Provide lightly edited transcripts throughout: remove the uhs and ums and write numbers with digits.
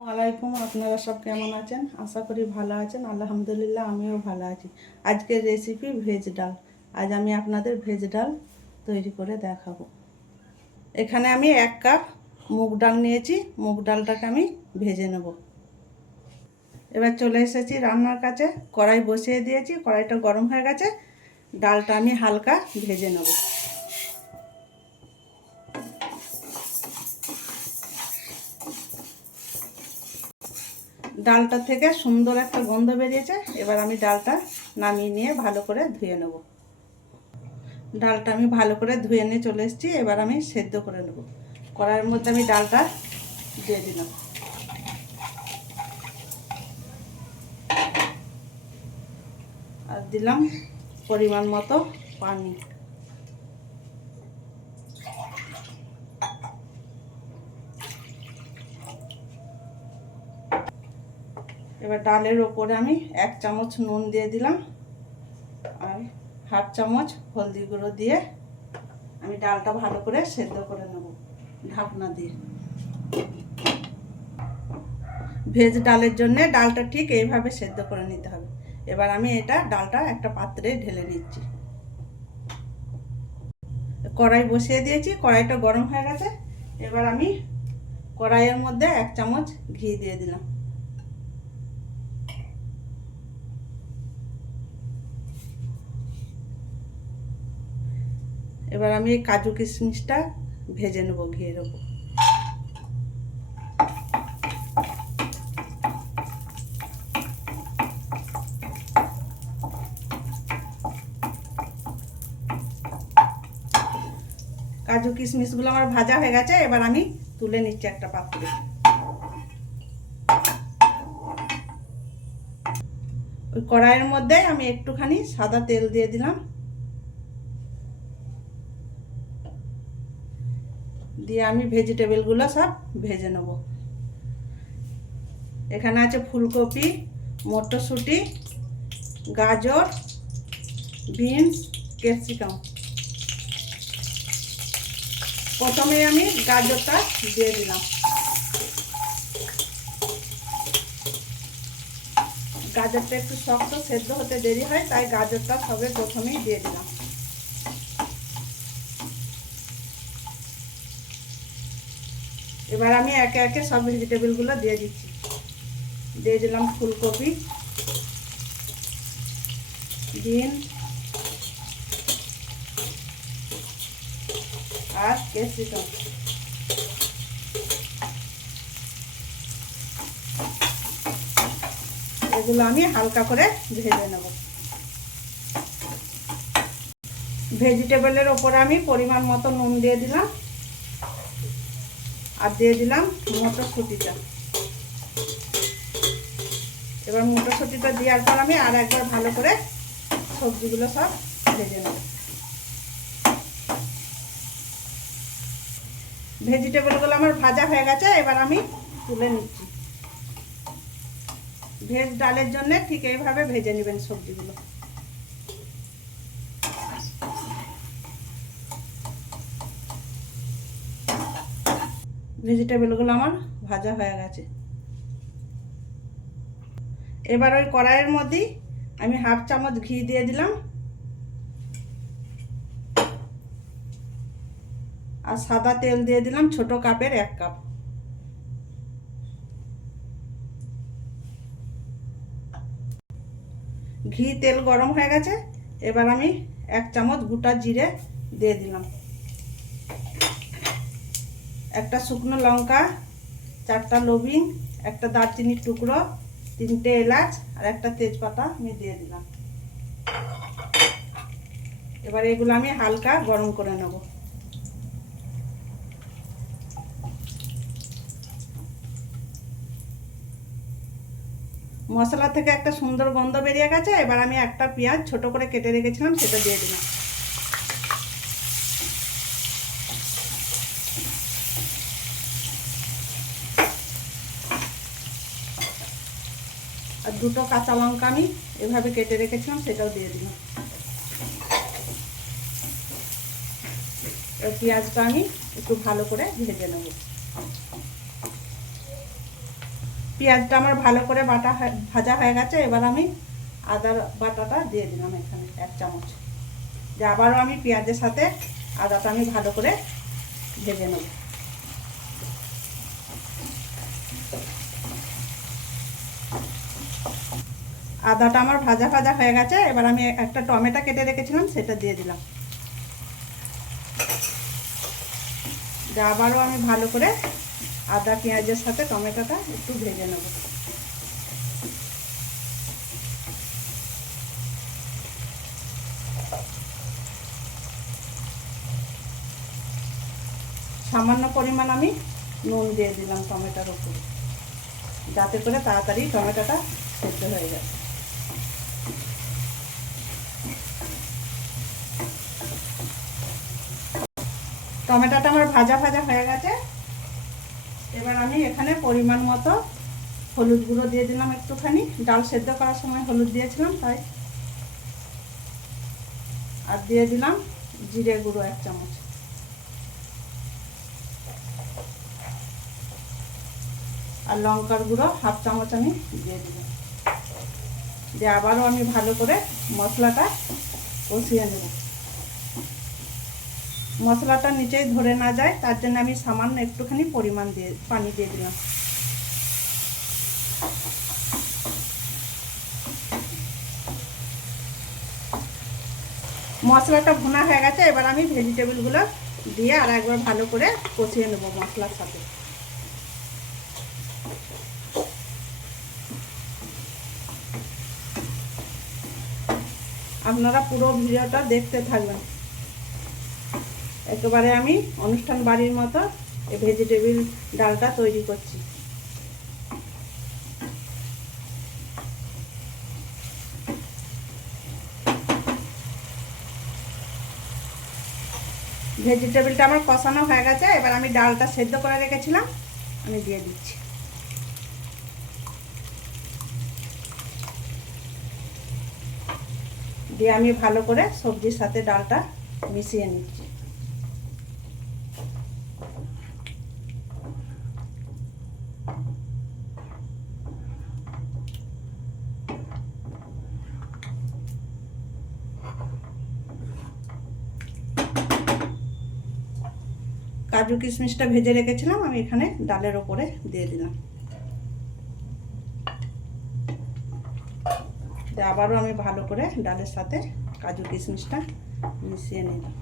ওয়ালাইকুম, আপনারা সব কেমন আছেন? আশা করি ভালো আছেন। আলহামদুলিল্লাহ আমিও ভালো আছি। আজকের রেসিপি ভেজ ডাল। আজ আমি আপনাদের ভেজ ডাল তৈরি করে দেখাবো। এখানে আমি 1 কাপ মুগ ডাল নিয়েছি। মুগ ডালটাকে আমি ভেজে নেব। এবার চলে এসেছি রান্নার কাছে। কড়াই বসিয়ে দিয়েছি, কড়াইটা গরম হয়ে গেছে। ডালটা আমি হালকা ভেজে নেব। ডালটা থেকে সুন্দর একটা গন্ধ বেরিয়েছে। এবার আমি ডালটা নামিয়ে নিয়ে ভালো করে ধুয়ে নেব। ডালটা আমি ভালো করে ধুয়ে নিয়ে চলে এসেছি। এবার আমি সেদ্ধ করে নেব। কড়াইয়ের মধ্যে আমি ডালটা দিয়ে দিলাম আর দিলাম পরিমাণ মতো পানি। এবার ডালের ওপরে আমি 1 চামচ নুন দিয়ে দিলাম আর 1/2 চামচ হলদি গুঁড়ো দিয়ে আমি ডালটা ভালো করে সেদ্ধ করে নেব ঢাকনা দিয়ে। ভেজ ডালের জন্য ডালটা ঠিক এইভাবে সেদ্ধ করে নিতে হবে। এবার আমি ডালটা একটা পাত্রে ঢেলে নিচ্ছি। কড়াই বসিয়ে দিয়েছি, কড়াইটা গরম হয়ে গেছে। এবার আমি কড়াইয়ের মধ্যে 1 চামচ ঘি দিয়ে দিলাম। এবার আমি এই কাজু কিশমিশটা ভেজে নেব ঘিয়ের ওপর। কাজু কিশমিশগুলো আমার ভাজা হয়ে গেছে। এবার আমি তুলে নিচ্ছি একটা পাত্রে। ওই কড়াইয়ের মধ্যে আমি একটুখানি সাদা তেল দিয়ে দিলাম, দিয়ে আমি ভেজিটেবলগুলো সব ভেজে নেব। এখানে আছে ফুলকপি, মটরশুঁটি, গাজর, বিনস, ক্যাপসিকাম। প্রথমে আমি গাজরটা দিয়ে দিলাম। গাজরটা একটু শক্ত, সেদ্ধ হতে দেরি হয়, তাই গাজরটা সবে প্রথমেই দিয়ে দিলাম। এবার আমি একে একে সব ভেজিটেবলগুলো দিয়ে দিচ্ছি। দিয়ে দিলাম ফুলকপি, বিন আর ক্যাপসিকাম। এগুলো আমি হালকা করে ভেজে নেব। ভেজিটেবলের ওপরে আমি পরিমাণ মতো নুন দিয়ে দিলাম আর দিয়ে দিলাম মটরশুঁটিটা। এবার মটরশুঁটিটা দেওয়ার পর আমি আর একবার ভালো করে সবজিগুলো সব ভেজে নেব। ভেজিটেবলগুলো আমার ভাজা হয়ে গেছে। এবার আমি তুলে নিচ্ছি। ভেজ ডালের জন্য ঠিক এইভাবে ভেজে নেবেন সবজিগুলো। ভেজিটেবলগুলো আমার ভাজা হয়ে গেছে। এবার ওই কড়াইয়ের মধ্যেই আমি 1/2 চামচ ঘি দিয়ে দিলাম আর সাদা তেল দিয়ে দিলাম ছোট কাপের 1 কাপ। ঘি তেল গরম হয়ে গেছে। এবার আমি 1 চামচ গোটা জিরে দিয়ে দিলাম, একটা শুকনো লঙ্কা, 4টা লবিং, একটা দারচিনির টুকরো, 3টে এলাচ আর একটা তেজপাতা আমি দিয়ে দিলাম। এবার এগুলো আমি হালকা গরম করে নেব। মশলা থেকে একটা সুন্দর গন্ধ বেরিয়ে গেছে। এবার আমি একটা পেঁয়াজ ছোট করে কেটে রেখেছিলাম, সেটা দিয়ে দিলাম। আর 2টো কাঁচা লঙ্কা আমি এভাবে কেটে রেখেছিলাম, সেটাও দিয়ে দিলাম। পেঁয়াজটা আমি একটু ভালো করে ভেজে নেব। পেঁয়াজটা আমার ভালো করে ভাজা হয়ে গেছে। এবার আমি আদার বাটাটা দিয়ে দিলাম এখানে 1 চামচ। যে আবারও আমি পেঁয়াজের সাথে আদাটা আমি ভালো করে ভেজে নেব। আদাটা আমার ভাজা হয়ে গেছে। এবার আমি একটা টমেটো কেটে রেখেছিলাম, সেটা দিয়ে দিলাম। যে আবারও আমি ভালো করে আদা পেঁয়াজের সাথে টমেটোটা একটু ভেজে নেব। সামান্য পরিমাণ আমি নুন দিয়ে দিলাম টমেটোর উপরে, যাতে করে তাড়াতাড়ি টমেটোটা সেদ্ধ হয়ে যায়। টমেটোটা আমার ভাজা হয়ে গেছে। এবার আমি এখানে পরিমাণ মতো হলুদ গুঁড়ো দিয়ে দিলাম একটুখানি। ডাল সেদ্ধ করার সময় হলুদ দিয়েছিলাম তাই। আর দিয়ে দিলাম জিরে গুঁড়ো 1 চামচ। আর লঙ্কার গুঁড়ো 1/2 চামচ আমি দিয়ে দিলাম। দিয়ে আবারও আমি ভালো করে মশলাটা কষিয়ে নেব। মশলাটা নিচেই ধরে না যায় তার জন্য আমি সামান্য একটুখানি পানি দিয়ে দিলাম। মশলাটা ভুনা হয়ে গেছে। এবার আমি ভেজিটেবলগুলো দিয়ে আর একবার ভালো করে কষিয়ে নেব মশলার সাথে। আপনারা পুরো ভিডিওটা দেখতে থাকবেন। একেবারে আমি অনুষ্ঠান বাড়ির মতো এই ভেজিটেবল ডালটা তৈরি করছি। ভেজিটেবলটা আমার কষানো হয়ে গেছে। এবার আমি ডালটা সেদ্ধ করে রেখেছিলাম, আমি দিয়ে দিচ্ছি। দিয়ে আমি ভালো করে সবজির সাথে ডালটা মিশিয়ে নিচ্ছি। কাজু কিশমিশটা ভেজে রেখেছিলাম, আমি এখানে ডালের ওপরে দিয়ে দিলাম। আবারও আমি ভালো করে ডালের সাথে কাজু কিশমিশটা মিশিয়ে নিলাম।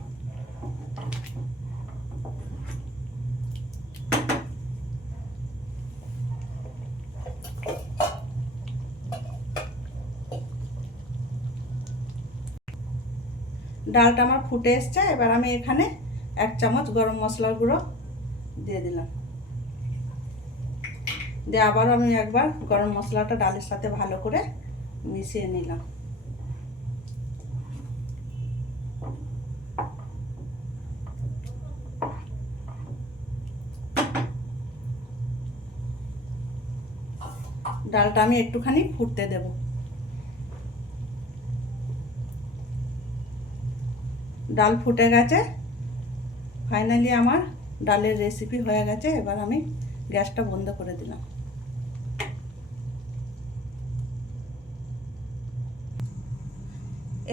ডালটা আমার ফুটে এসছে। এবার আমি এখানে 1 চামচ গরম মশলার গুঁড়ো দিয়ে দিলাম। দিয়ে আবারও আমি একবার গরম মশলাটা ডালের সাথে ভালো করে মিশিয়ে নিলাম। ডালটা আমি একটুখানি ফুটতে দেব। ডাল ফুটে গেছে। ফাইনালি আমার ডালের রেসিপি হয়ে গেছে। এবার আমি গ্যাসটা বন্ধ করে দিলাম।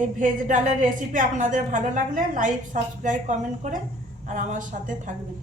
এই ভেজ ডালের রেসিপি আপনাদের ভালো লাগলে লাইক, সাবস্ক্রাইব, কমেন্ট করে আর আমার সাথে থাকবেন।